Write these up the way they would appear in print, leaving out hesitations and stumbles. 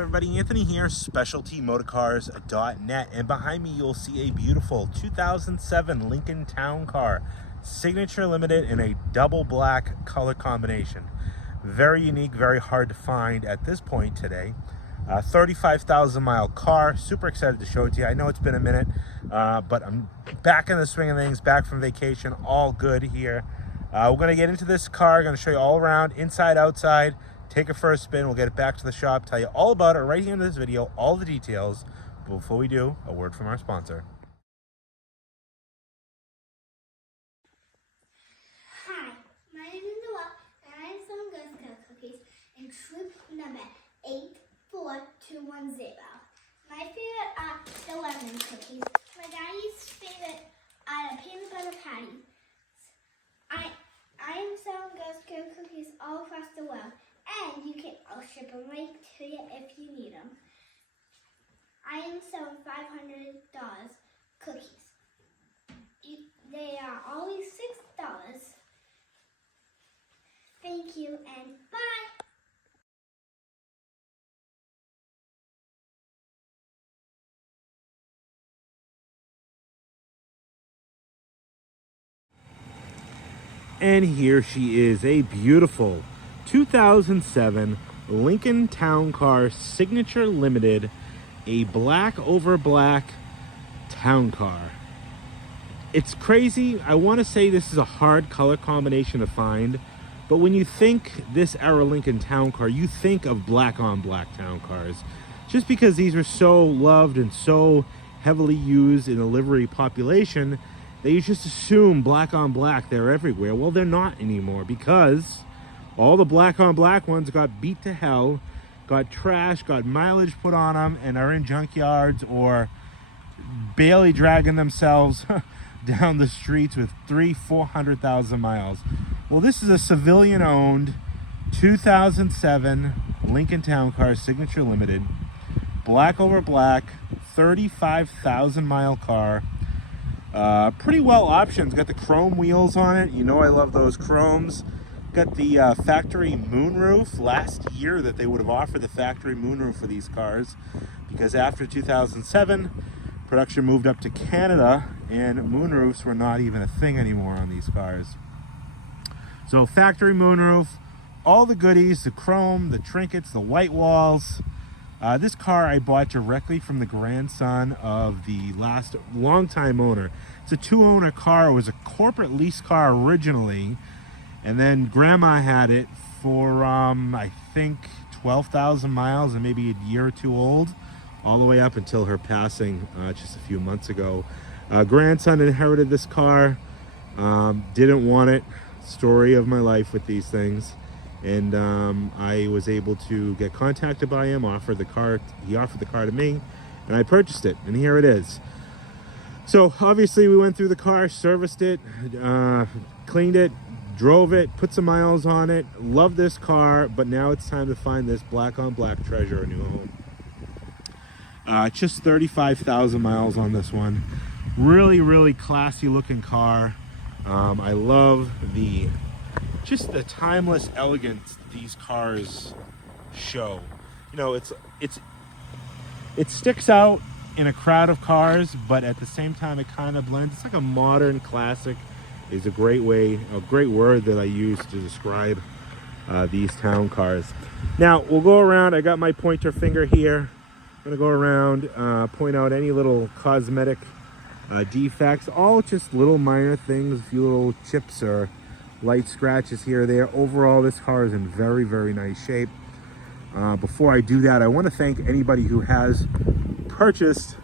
everybody? Anthony here, specialtymotorcars.net, and behind me you'll see a beautiful 2007 Lincoln Town Car, signature limited in a double black color combination. Very unique, very hard to find at this point today. 35,000 mile car. Super excited to show it to you. I know it's been a minute, but I'm back in the swing of things, back from vacation, all good here. We're going to get into this car, going to show you all around, inside, outside, take it for a spin. We'll get it back to the shop, tell you all about it right here in this video, all the details. But before we do, a word from our sponsor. Hi, my name is Deville, and I am some Girl Scout cookies in troop number 84210. My favorite are the lemon cookies. My daddy's favorite are the peanut butter patties. I am selling Girl Scout cookies all across the world, and I'll ship them right to you if you need them. I am selling $500 cookies. They are always $6. Thank you and bye. And here she is, a beautiful 2007 Lincoln Town Car, signature limited, a black over black town car. It's crazy. I want to say this is a hard color combination to find, but when you think this era Lincoln Town Car, you think of black on black town cars, just because these are so loved and so heavily used in the livery population. They just assume black on black, they're everywhere. Well, they're not anymore, because all the black on black ones got beat to hell, got trashed, got mileage put on them, and are in junkyards or barely dragging themselves down the streets with 300,000-400,000 miles. Well, this is a civilian owned 2007 Lincoln Town Car, signature limited, black over black, 35,000 mile car. Pretty well options. Got the chrome wheels on it. You know I love those chromes. Got the factory moonroof. Last year that they would have offered the factory moonroof for these cars, because after 2007 production moved up to Canada and moonroofs were not even a thing anymore on these cars. So factory moonroof, all the goodies, the chrome, the trinkets, the white walls. This car I bought directly from the grandson of the last longtime owner. It's a two-owner car. It was a corporate lease car originally, and then Grandma had it for I think 12,000 miles and maybe a year or two old, all the way up until her passing just a few months ago. Grandson inherited this car, didn't want it. Story of my life with these things. And I was able to get contacted by him, he offered the car to me, and I purchased it, and here it is. So obviously we went through the car, serviced it, cleaned it, drove it, put some miles on it. Love this car, but now it's time to find this black on black treasure a new home. Just 35,000 miles on this one. Really classy looking car. I love just the timeless elegance these cars show. You know, it sticks out in a crowd of cars, but at the same time it kind of blends. It's like a modern classic is a great word that I use to describe these town cars. Now we'll go around. I got my pointer finger here. I'm gonna go around, point out any little cosmetic defects, all just little minor things, a few little chips or light scratches here or there. Overall, this car is in very nice shape. Before I do that, I want to thank anybody who has purchased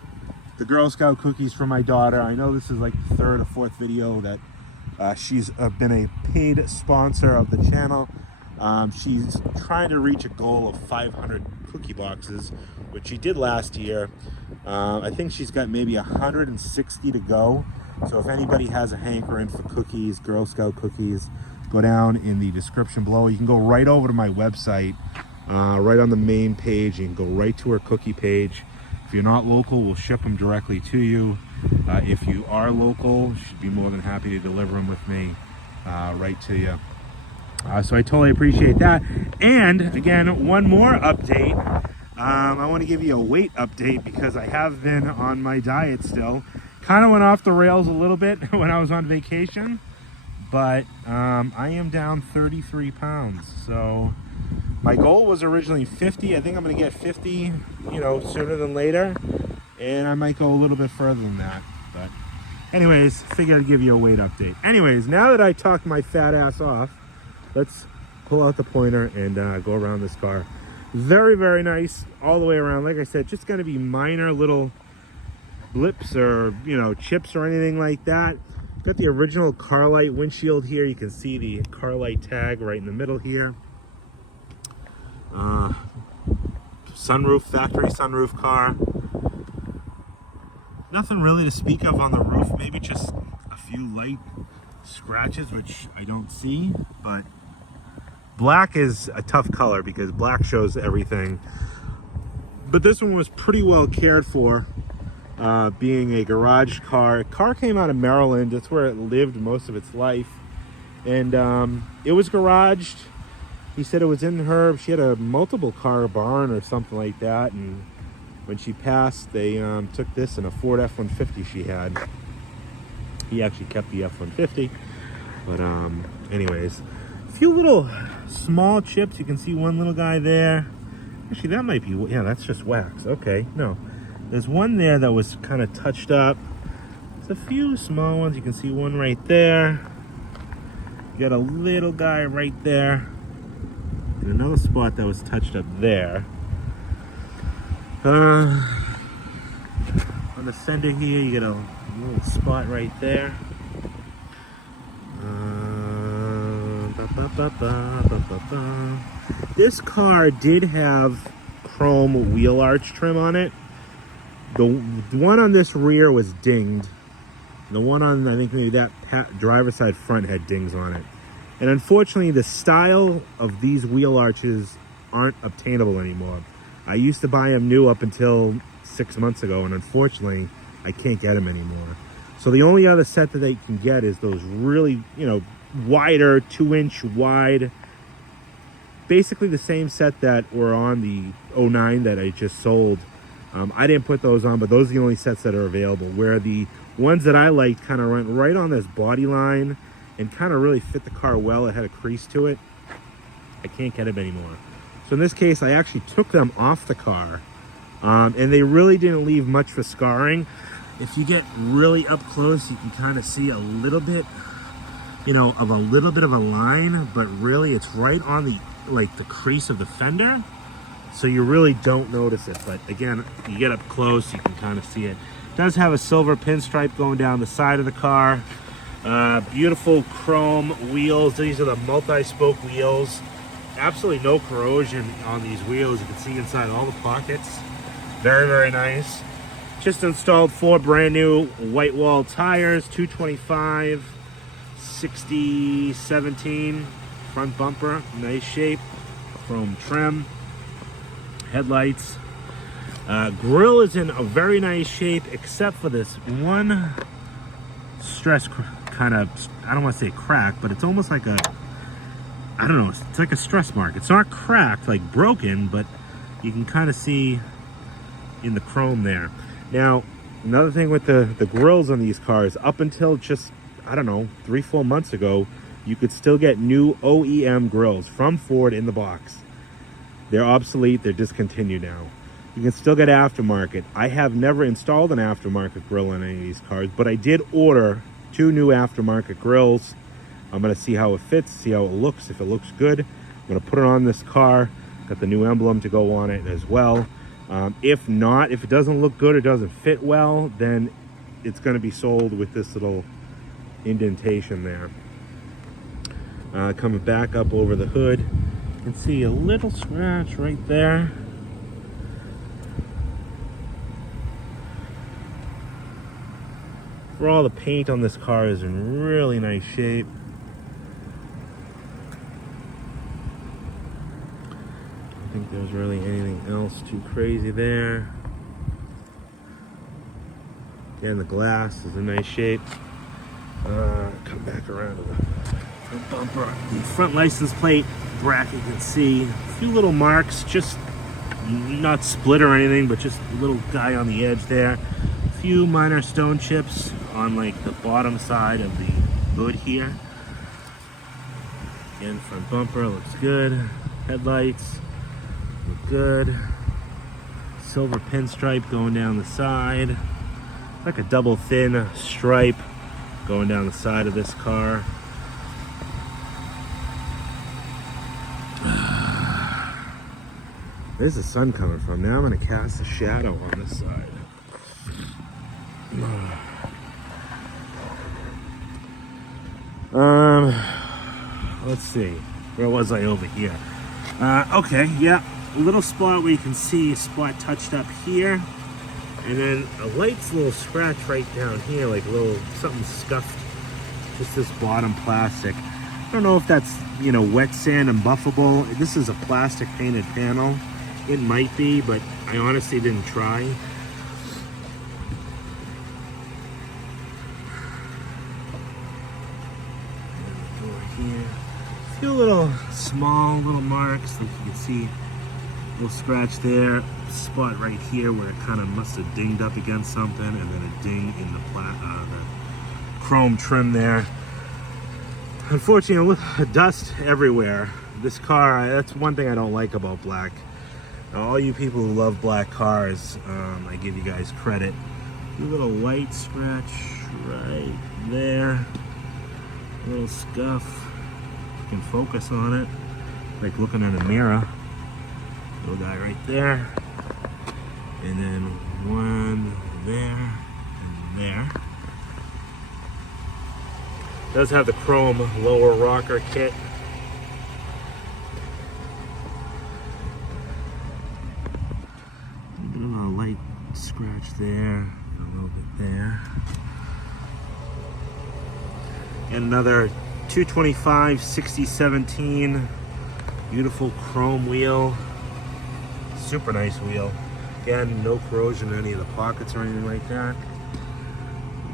the Girl Scout cookies for my daughter. I know this is like the third or fourth video that she's been a paid sponsor of the channel. She's trying to reach a goal of 500 cookie boxes, which she did last year. I think she's got maybe 160 to go. So if anybody has a hankering for cookies, Girl Scout cookies, go down in the description below. You can go right over to my website, right on the main page. You can go right to her cookie page. If you're not local, we'll ship them directly to you. If you are local, she'd be more than happy to deliver them with me right to you. So I totally appreciate that. And again, one more update. I want to give you a weight update because I have been on my diet still. Kind of went off the rails a little bit when I was on vacation, but I am down 33 pounds. So my goal was originally 50. I think I'm going to get 50, you know, sooner than later, and I might go a little bit further than that. But anyways, figured I'd give you a weight update. Anyways, now that I talked my fat ass off, let's pull out the pointer and go around this car. Very, very nice all the way around. Like I said, just going to be minor little blips or, you know, chips or anything like that. Got the original Carlite windshield here. You can see the Carlite tag right in the middle here. Sunroof, factory sunroof car. Nothing really to speak of on the roof. Maybe just a few light scratches, which I don't see, but black is a tough color because black shows everything. But this one was pretty well cared for, being a garage car. Car came out of Maryland. That's where it lived most of its life. And it was garaged. He said it was in her, she had a multiple car barn or something like that. And when she passed, they took this in a Ford F-150 she had. He actually kept the F-150. But anyways, a few little small chips. You can see one little guy there. Actually, that might be, yeah, that's just wax. Okay, no. There's one there that was kind of touched up. There's a few small ones. You can see one right there. You got a little guy right there. And another spot that was touched up there. On the fender here, you get a little spot right there. This car did have chrome wheel arch trim on it. The one on this rear was dinged. The one on, I think maybe that driver's side front had dings on it. And unfortunately, the style of these wheel arches aren't obtainable anymore. I used to buy them new up until 6 months ago, and unfortunately, I can't get them anymore. So the only other set that they can get is those really, you know, wider, 2-inch wide, basically the same set that were on the 09 that I just sold. I didn't put those on, but those are the only sets that are available, where the ones that I liked kind of went right on this body line and kind of really fit the car well. It had a crease to it. I can't get them anymore. So in this case, I actually took them off the car, and they really didn't leave much for scarring. If you get really up close, you can kind of see a little bit, you know, of a little bit of a line, but really it's right on the, like, the crease of the fender. So you really don't notice it. But again, you get up close, you can kind of see it. It does have a silver pinstripe going down the side of the car. Beautiful chrome wheels. These are the multi-spoke wheels. Absolutely no corrosion on these wheels. You can see inside all the pockets. Very, very nice. Just installed 4 brand new white wall tires, 225, 60/17 front bumper, nice shape, chrome trim, headlights. Grill is in a very nice shape, except for this one stress kind of, I don't want to say crack, but it's almost like a, I don't know, it's like a stress mark. It's not cracked, like broken, but you can kind of see in the chrome there. Now, another thing with the grills on these cars, up until just, I don't know, 3-4 months ago, you could still get new OEM grills from Ford in the box. They're obsolete, they're discontinued now. You can still get aftermarket. I have never installed an aftermarket grill on any of these cars, but I did order 2 new aftermarket grills. I'm gonna see how it fits, see how it looks. If it looks good, I'm gonna put it on this car. Got the new emblem to go on it as well. If not, if it doesn't look good or doesn't fit well, then it's gonna be sold with this little indentation there. Coming back up over the hood, you can see a little scratch right there. For all the paint on this car is in really nice shape. I don't think there's really anything else too crazy there. Again, the glass is in nice shape. Come back around to the front bumper. The front license plate bracket, you can see a few little marks, just not split or anything, but just a little guy on the edge there. A few minor stone chips on like the bottom side of the hood here. Again, front bumper looks good. Headlights look good. Silver pinstripe going down the side. Like a double thin stripe going down the side of this car. There's the sun coming from. Now I'm going to cast a shadow on this side. Let's see. Where was I over here? Okay, yeah. A little spot where you can see a spot touched up here. And then a light little scratch right down here, like a little something scuffed. Just this bottom plastic. I don't know if that's, you know, wet sand and buffable. This is a plastic painted panel. It might be, but I honestly didn't try. Here. A few little small little marks, like you can see. A little scratch there. Spot right here where it kind of must have dinged up against something, and then a ding in the chrome trim there. Unfortunately, with dust everywhere. This car, that's one thing I don't like about black. All you people who love black cars, I give you guys credit. A little white scratch right there. A little scuff. You can focus on it, like looking in a mirror. Little guy right there. And then one there and there. Does have the chrome lower rocker kit. A little light scratch there, a little bit there. And another 225 6017 beautiful chrome wheel. Super nice wheel. Again, no corrosion in any of the pockets or anything like that.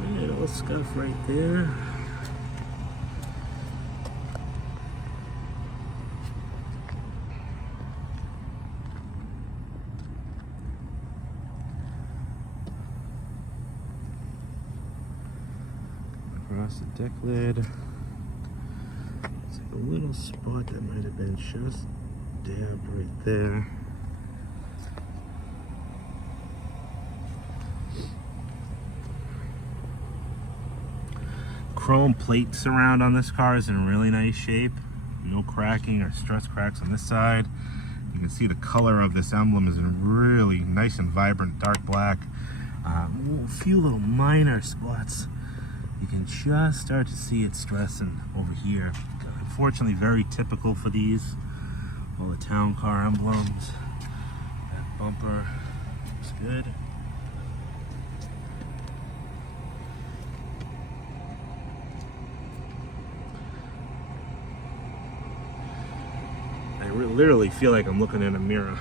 And a little scuff right there. Across the deck lid. It's like a little spot that might have been just damp right there. Chrome plate surround on this car is in really nice shape. No cracking or stress cracks on this side. You can see the color of this emblem is in really nice and vibrant dark black. A few little minor spots. You can just start to see it stressing over here. Unfortunately, very typical for these. All the town car emblems. That bumper looks good. I literally feel like I'm looking in a mirror.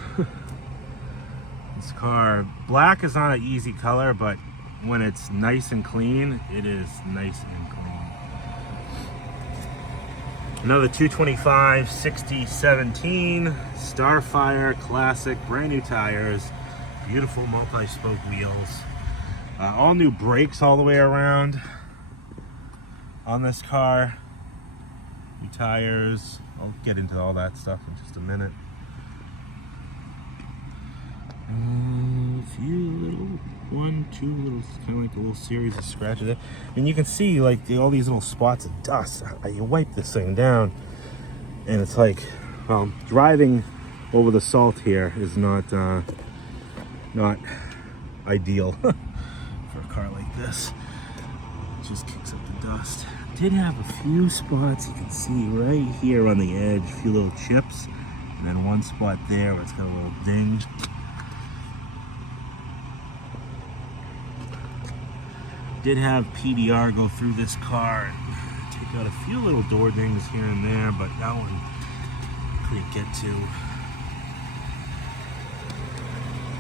This car, black is not an easy color, but when it's nice and clean, it is nice and clean. Another 225 6017 Starfire Classic, brand new tires, beautiful multi-spoke wheels, all new brakes all the way around on this car, new tires. I'll get into all that stuff in just a minute. A few little, two little, kind of like a little series of scratches there. And you can see like all these little spots of dust. You wipe this thing down and it's like, well, driving over the salt here is not ideal for a car like this. It just kicks up the dust. Did have a few spots you can see right here on the edge, a few little chips, and then one spot there where it's got a little ding. Did have PDR go through this car and take out a few little door dings here and there, but that one couldn't get to.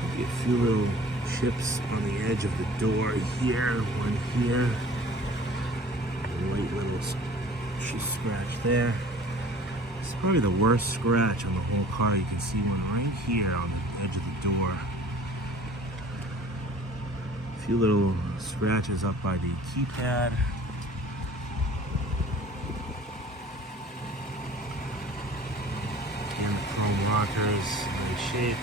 Maybe a few little chips on the edge of the door here, one here. White little scratch there. This Probably the worst scratch on the whole car. You can see one right here on the edge of the door. A few little scratches up by the keypad. Again, the chrome rockers, nice shape.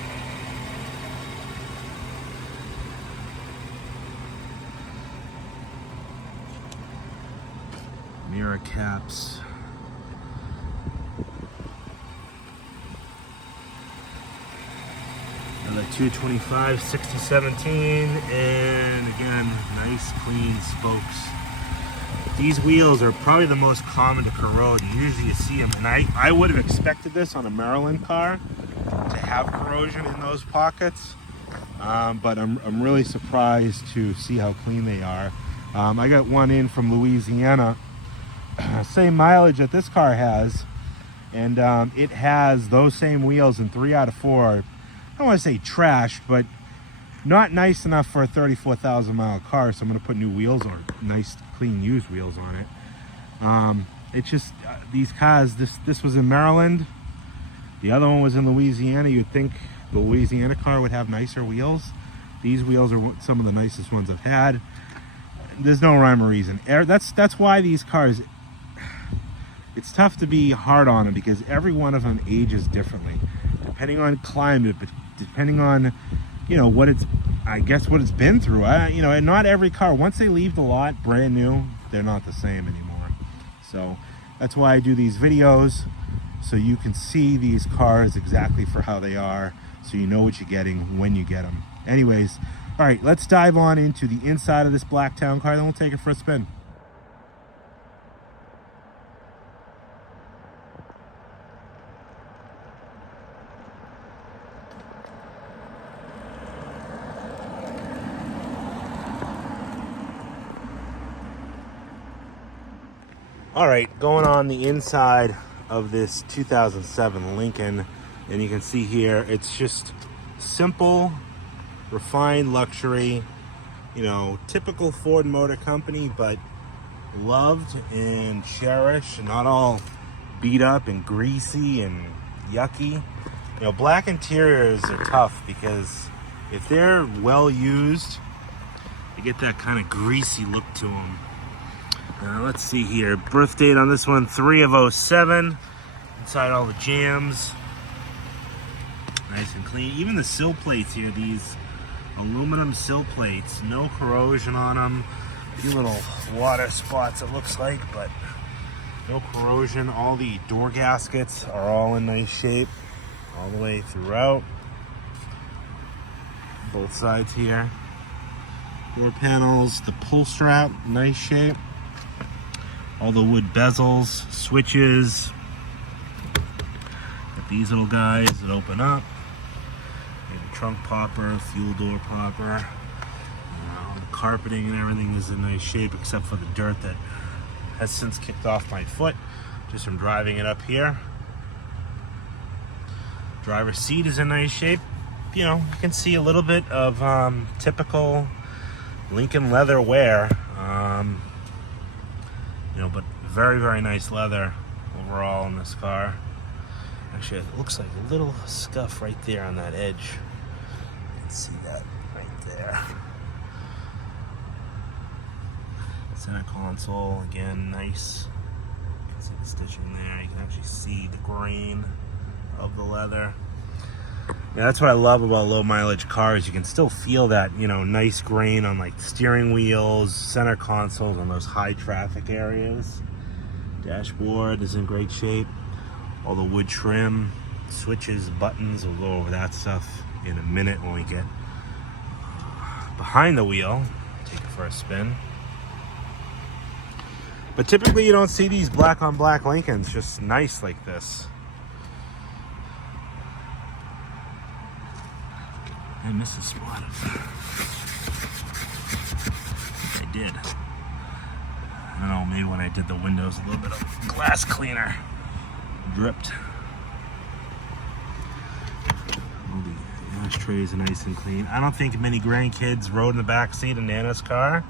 Mirror caps. Another 225 6017, and again, nice clean spokes. These wheels are probably the most common to corrode, and usually you see them, and I would have expected this on a Maryland car to have corrosion in those pockets, but I'm really surprised to see how clean they are. I got one in from Louisiana, same mileage that this car has, and it has those same wheels, and 3 out of 4 are, I don't want to say trashed, but not nice enough for a 34,000 mile car, so I'm going to put new wheels on, nice clean used wheels on it. It's just these cars, this was in Maryland, the other one was in Louisiana. You'd think the Louisiana car would have nicer wheels. These wheels are some of the nicest ones I've had. There's no rhyme or reason. That's why these cars, it's tough to be hard on them, because every one of them ages differently, depending on climate, but depending on, you know, what it's been through. You know, and not every car, once they leave the lot brand new, they're not the same anymore. So that's why I do these videos, so you can see these cars exactly for how they are, so you know what you're getting when you get them. Anyways, all right, let's dive on into the inside of this black town car, then we'll take it for a spin. All right, going on the inside of this 2007 Lincoln, and you can see here, it's just simple, refined luxury, you know, typical Ford Motor Company, but loved and cherished, and not all beat up and greasy and yucky. You know, black interiors are tough, because if they're well used, they get that kind of greasy look to them. Let's see here, birth date on this one, 3/07. Inside all the jams, nice and clean. Even the sill plates here, these aluminum sill plates, no corrosion on them. A few little water spots, it looks like, but no corrosion. All the door gaskets are all in nice shape all the way throughout, both sides here. Door panels, the pull strap, nice shape. All the wood bezels, switches. Got these little guys that open up. Maybe trunk popper, fuel door popper. The carpeting and everything is in nice shape, except for the dirt that has since kicked off my foot just from driving it up here. Driver's seat is in nice shape. You know, you can see a little bit of typical Lincoln leather wear. You know, but very, very nice leather overall in this car. Actually, it looks like a little scuff right there on that edge. You can see that right there. Center console, again, nice. You can see the stitching there. You can actually see the grain of the leather. Yeah, that's what I love about low mileage cars. You can still feel that, you know, nice grain on like steering wheels, center consoles, on those high traffic areas. Dashboard is in great shape. All the wood trim, switches, buttons, we'll go over that stuff in a minute when we get behind the wheel. Take it for a spin. But typically you don't see these black on black Lincolns just nice like this. I missed a spot. I did. I don't know, maybe when I did the windows, a little bit of glass cleaner dripped. All the ashtrays are nice and clean. I don't think many grandkids rode in the back seat of Nana's car.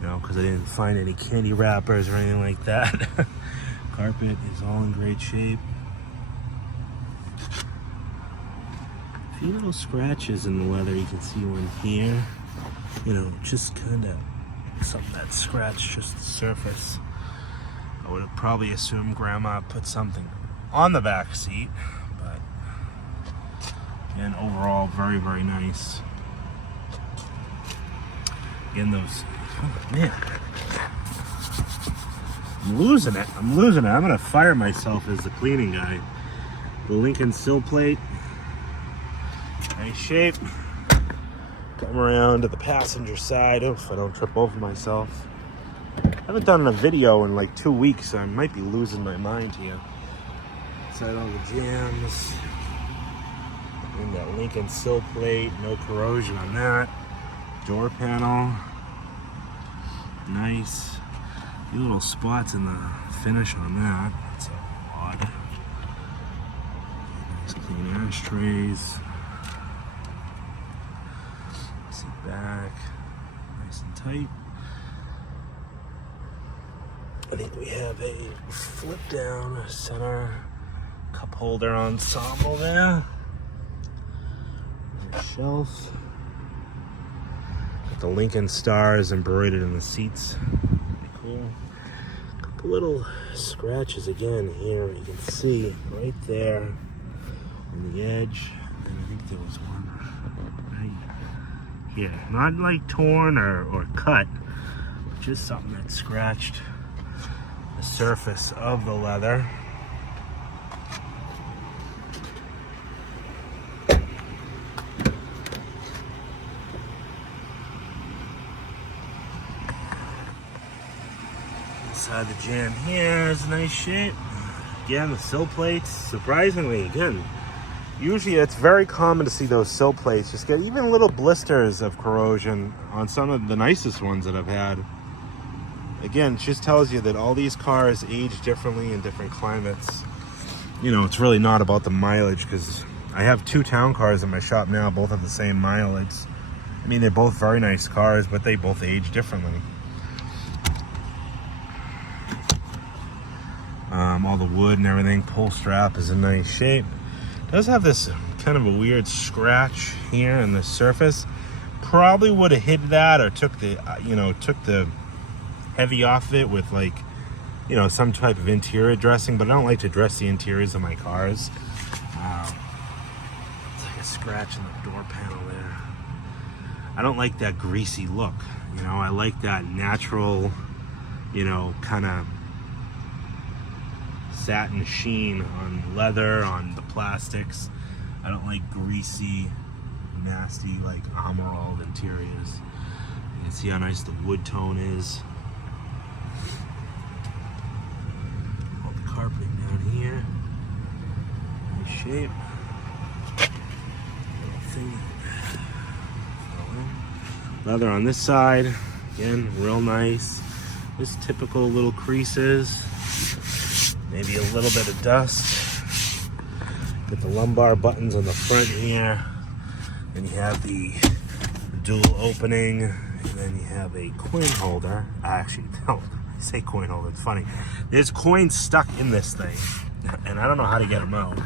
You know, because I didn't find any candy wrappers or anything like that. Carpet is all in great shape. A few little scratches in the leather. You can see one here. You know, just kind of something that scratched just the surface. I would have probably assumed Grandma put something on the back seat, but again, overall, very, very nice. Again, those, oh man, I'm losing it. I'm gonna fire myself as the cleaning guy. The Lincoln sill plate, nice shape. Come around to the passenger side. Oh, if I don't trip over myself. I haven't done a video in like 2 weeks, so I might be losing my mind here. Inside all the jams. And that Lincoln sill plate, no corrosion on that. Door panel. Nice. A few little spots in the finish on that. That's odd. Nice clean ashtrays. Seat back. Nice and tight. I think we have a flip down center cup holder ensemble there. And a shelf. Got the Lincoln stars embroidered in the seats. Pretty cool. A couple little scratches again here. You can see right there on the edge. And I think there was one right here. Not like torn or cut, but just something that scratched the surface of the leather. Inside the jam here is a nice shape. Again, the sill plates, surprisingly, again, usually it's very common to see those sill plates just get even little blisters of corrosion on some of the nicest ones that I've had. Again, it just tells you that all these cars age differently in different climates. You know, it's really not about the mileage, because I have 2 town cars in my shop now, both have the same mileage. I mean, they're both very nice cars, but they both age differently. All the wood and everything, pull strap is in nice shape. It does have this kind of a weird scratch here in the surface. Probably would have hid that or took the, took the heavy off it with, like, you know, some type of interior dressing, but I don't like to dress the interiors of my cars. It's like a scratch in the door panel there. I don't like that greasy look, you know. I like that natural, you know, kind of satin sheen on leather, on the plastics. I don't like greasy, nasty, like emerald interiors. You can see how nice the wood tone is. All the carpeting down here. Nice shape. Little thing. Leather on this side. Again, real nice. Just typical little creases. Maybe a little bit of dust. Get the lumbar buttons on the front here. Then you have the dual opening. And then you have a coin holder. Actually, no, I say coin holder, it's funny. There's coins stuck in this thing. And I don't know how to get them out.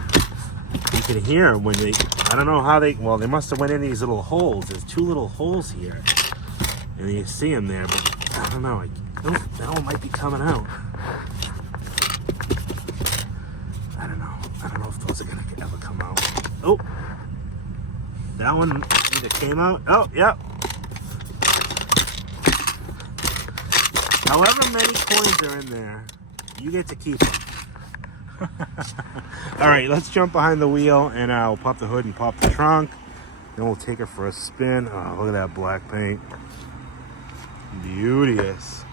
You can hear when they, I don't know how they, well, they must have went in these little holes. There's 2 little holes here. And you see them there, but I don't know. That one might be coming out. I don't know if those are gonna ever come out. Oh, that one either came out. Oh, yep. However many coins are in there, you get to keep them. All right, let's jump behind the wheel and I'll pop the hood and pop the trunk. Then we'll take it for a spin. Oh, look at that black paint. Beauteous.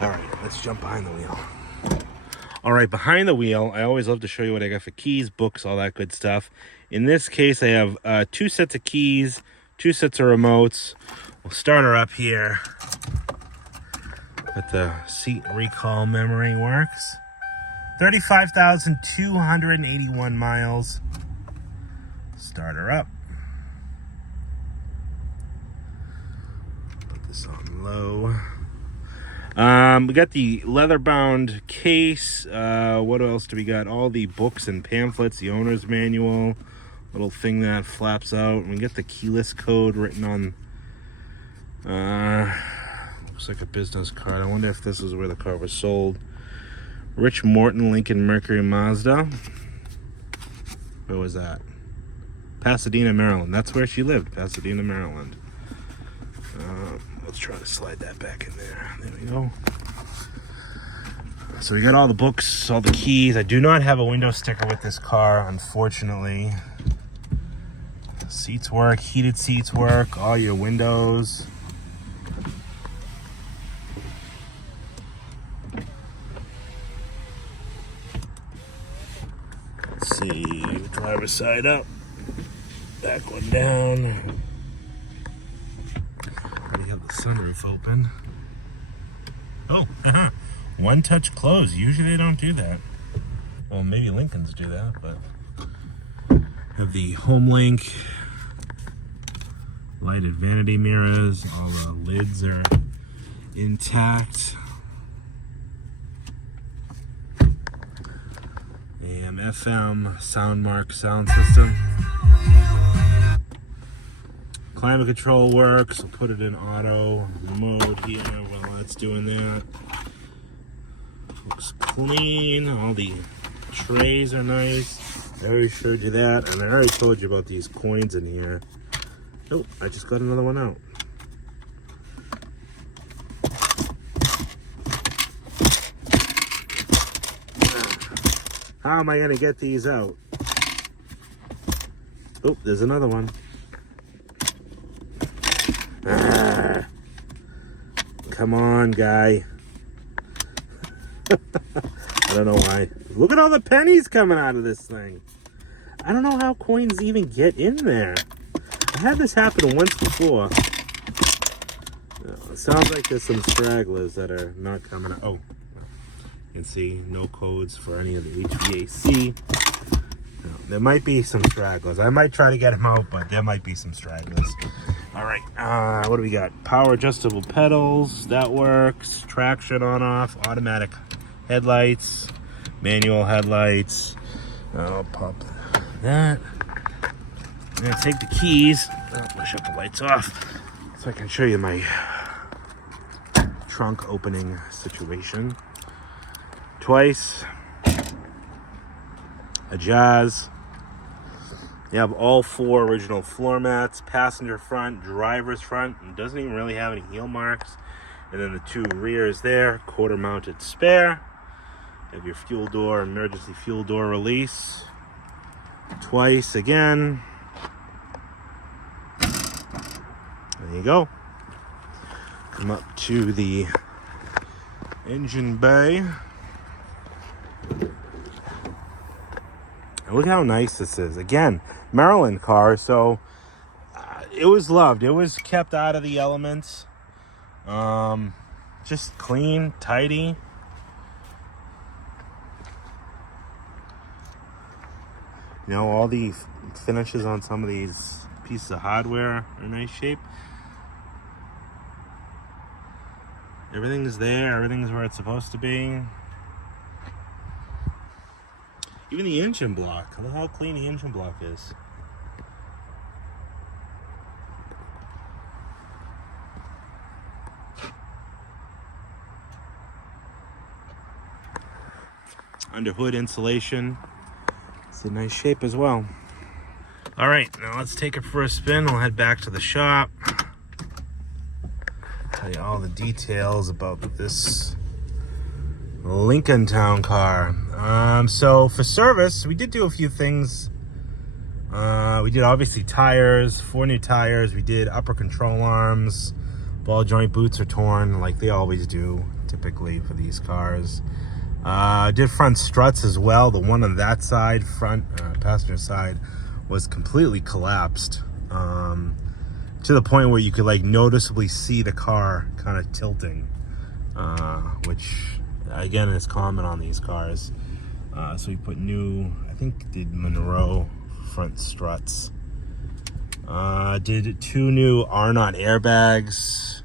All right, let's jump behind the wheel. All right, behind the wheel, I always love to show you what I got for keys, books, all that good stuff. In this case, I have 2 sets of keys, 2 sets of remotes. We'll start her up here. But the seat recall memory works. 35,281 miles. Start her up. Put this on low. We got the leather-bound case. What else do we got? All the books and pamphlets, the owner's manual, little thing that flaps out. And we get the keyless code written on. Looks like a business card. I wonder if this is where the car was sold. Rich Morton Lincoln Mercury Mazda. Where was that? Pasadena, Maryland. That's where she lived, Pasadena, Maryland. Let's try to slide that back in there. There we go. So we got all the books, all the keys. I do not have a window sticker with this car, unfortunately. Seats work, heated seats work, all your windows. Let's see, driver's side up, back one down. Already have the sunroof open. Oh, one touch close. Usually they don't do that. Well, maybe Lincolns do that, but have the home link, lighted vanity mirrors, all the lids are intact. AM, FM, SoundMark sound system. Climate control works. I'll put it in auto mode here while it's doing that. Looks clean. All the trays are nice. I already showed you that, and I already told you about these coins in here. Oh, I just got another one out. How am I gonna get these out? Oh, there's another one. Come on, guy. I don't know why. Look at all the pennies coming out of this thing. I don't know how coins even get in there. I had this happen once before. It sounds like there's some stragglers that are not coming out. Oh, you can see no codes for any of the HVAC. There might be some stragglers. I might try to get them out, but there might be some stragglers. All right, what do we got? Power adjustable pedals, that works. Traction on off, automatic headlights, manual headlights. I'll pop that. I'm gonna take the keys. I'll shut the lights off so I can show you my trunk opening situation. Twice. A Jazz. You have all four original floor mats, passenger front, driver's front, and doesn't even really have any heel marks. And then the two rears there, quarter mounted spare. You have your fuel door, emergency fuel door release. Twice again. There you go. Come up to the engine bay. And look how nice this is. Again, Maryland car, so it was loved. It was kept out of the elements. Just clean, tidy. You know, all the finishes on some of these pieces of hardware are in nice shape. Everything's there. Everything's where it's supposed to be. Even the engine block. Look how clean the engine block is. Under hood insulation. It's in nice shape as well. All right, now let's take it for a spin. We'll head back to the shop. Tell you all the details about this Lincoln Town car. So for service, we did do a few things. We did obviously tires, 4 new tires. We did upper control arms. Ball joint boots are torn like they always do typically for these cars. Did front struts as well. The one on that side, front passenger side, was completely collapsed to the point where you could like noticeably see the car kind of tilting, which again is common on these cars. So we put new, I think did Monroe front struts. Did 2 new R-Knot airbags.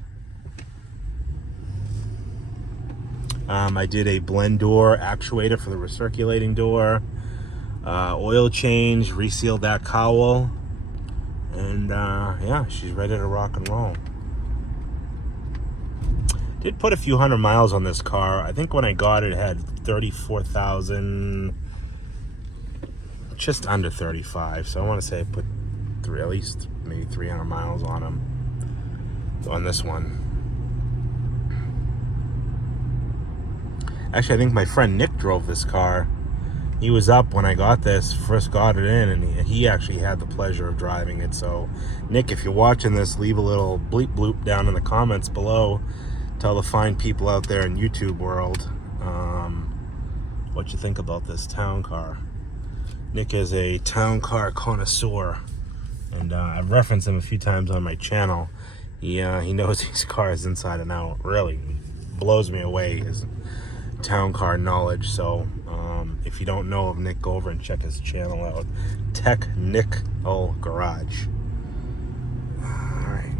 I did a blend door actuator for the recirculating door. Oil change, resealed that cowl. And yeah, she's ready to rock and roll. Did put a few hundred miles on this car. I think when I got it, it had 34,000, just under 35. So I want to say I put at least maybe 300 miles on them, on this one. Actually, I think my friend Nick drove this car. He was up when I got this, first got it in, and he actually had the pleasure of driving it. So, Nick, if you're watching this, leave a little bleep bloop down in the comments below. Tell the fine people out there in YouTube world what you think about this town car. Nick is a town car connoisseur, and I've referenced him a few times on my channel. He knows these cars inside and out. Really blows me away, his town car knowledge. So if you don't know of Nick, go over and check his channel out, Technical Garage. All right,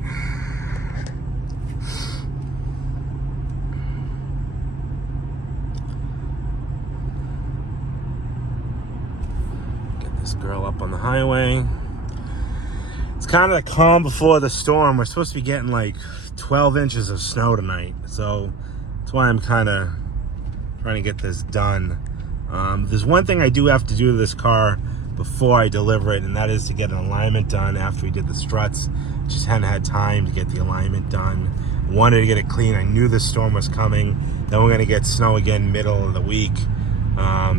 get this girl up on the highway. It's kind of the calm before the storm. We're supposed to be getting like 12 inches of snow tonight, so that's why I'm kind of trying to get this done. There's one thing I do have to do to this car before I deliver it, and that is to get an alignment done after we did the struts. Just hadn't had time to get the alignment done. Wanted to get it clean. I knew this storm was coming. Then we're going to get snow again middle of the week.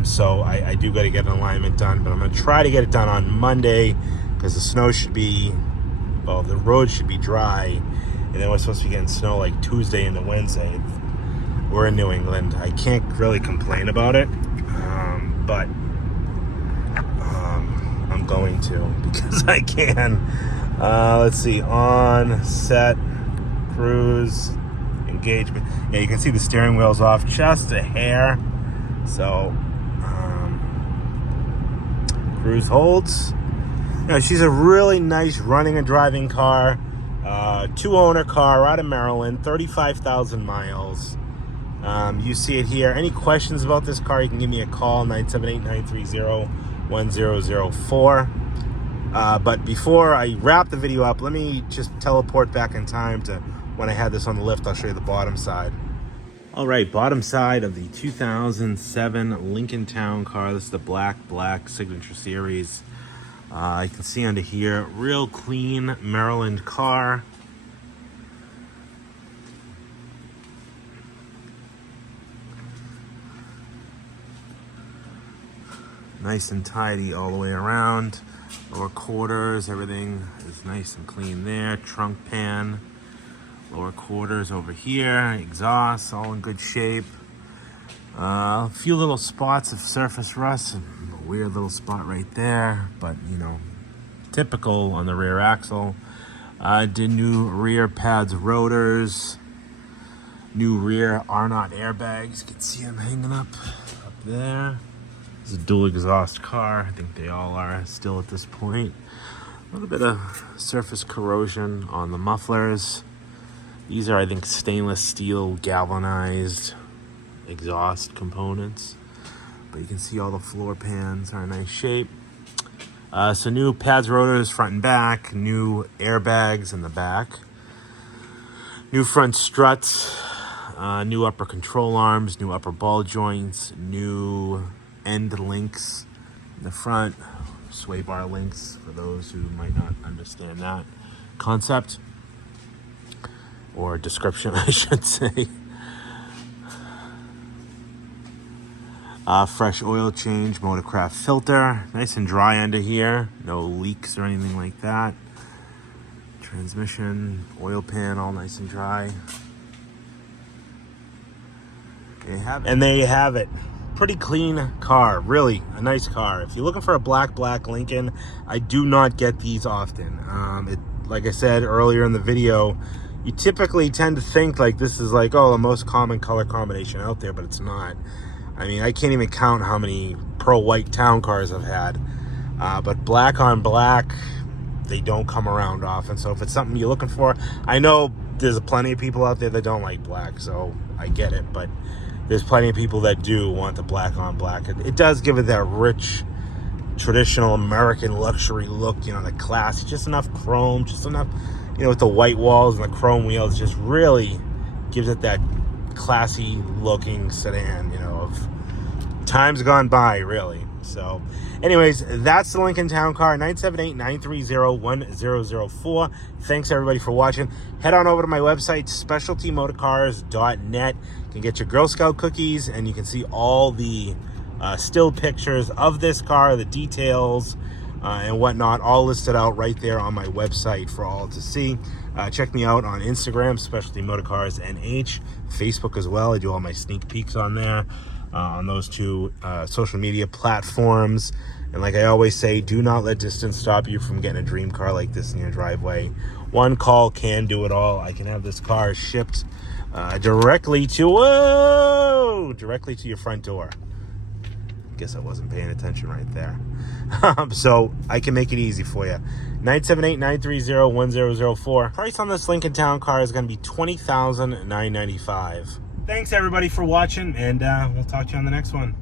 So I do got to get an alignment done, but I'm going to try to get it done on Monday, because the snow should be, well, the road should be dry, and then we're supposed to be getting snow like Tuesday into Wednesday. We're in New England. I can't really complain about it, but I'm going to, because I can. Let's see, on, set, cruise, engagement. Yeah, you can see the steering wheel's off just a hair. So, cruise holds. You know, she's a really nice running and driving car. 2-owner car out of Maryland, 35,000 miles. You see it here. Any questions about this car, you can give me a call, 978-930-1004. But before I wrap the video up, let me just teleport back in time to when I had this on the lift. I'll show you the bottom side. All right, bottom side of the 2007 Lincoln Town car. This is the black Signature Series. You can see under here, real clean Maryland car. Nice and tidy all the way around. Lower quarters, everything is nice and clean there. Trunk pan, lower quarters over here. Exhaust, all in good shape. A few little spots of surface rust. A weird little spot right there, but you know, typical on the rear axle. Did new rear pads, rotors. New rear R-Knot airbags. You can see them hanging up there. It's a dual exhaust car. I think they all are still at this point. A little bit of surface corrosion on the mufflers. These are, I think, stainless steel galvanized exhaust components. But you can see all the floor pans are in nice shape. So new pads, rotors, front and back. New airbags in the back. New front struts. New upper control arms. New upper ball joints. New end links in the front, sway bar links for those who might not understand that concept or description, I should say. Fresh oil change, Motorcraft filter, nice and dry under here, no leaks or anything like that. Transmission, oil pan, all nice and dry. There you have it. Pretty clean car, really a nice car. If you're looking for a black Lincoln, I do not get these often. Like I said earlier in the video, you typically tend to think like this is like, oh, the most common color combination out there, but it's not. I mean, I can't even count how many pearl white town cars I've had. But black on black, they don't come around often. So if it's something you're looking for, I know there's plenty of people out there that don't like black, so I get it. But there's plenty of people that do want the black on black. It does give it that rich, traditional American luxury look, you know, the class. Just enough chrome, just enough, you know, with the white walls and the chrome wheels, just really gives it that classy looking sedan, you know, of times gone by, really. So anyways, that's the Lincoln Town Car, 978-930-1004. Thanks everybody for watching. Head on over to my website, specialtymotorcars.net. You can get your Girl Scout cookies, and you can see all the still pictures of this car, the details and whatnot, all listed out right there on my website for all to see. Check me out on Instagram, Specialty Motorcars NH, Facebook as well. I do all my sneak peeks on there, on those two social media platforms. And like I always say, do not let distance stop you from getting a dream car like this in your driveway. One call can do it all. I can have this car shipped directly to your front door. Guess I wasn't paying attention right there. So I can make it easy for you. 978-930-1004. Price on this Lincoln Town Car is going to be $20,995. Thanks everybody for watching, and we'll talk to you on the next one.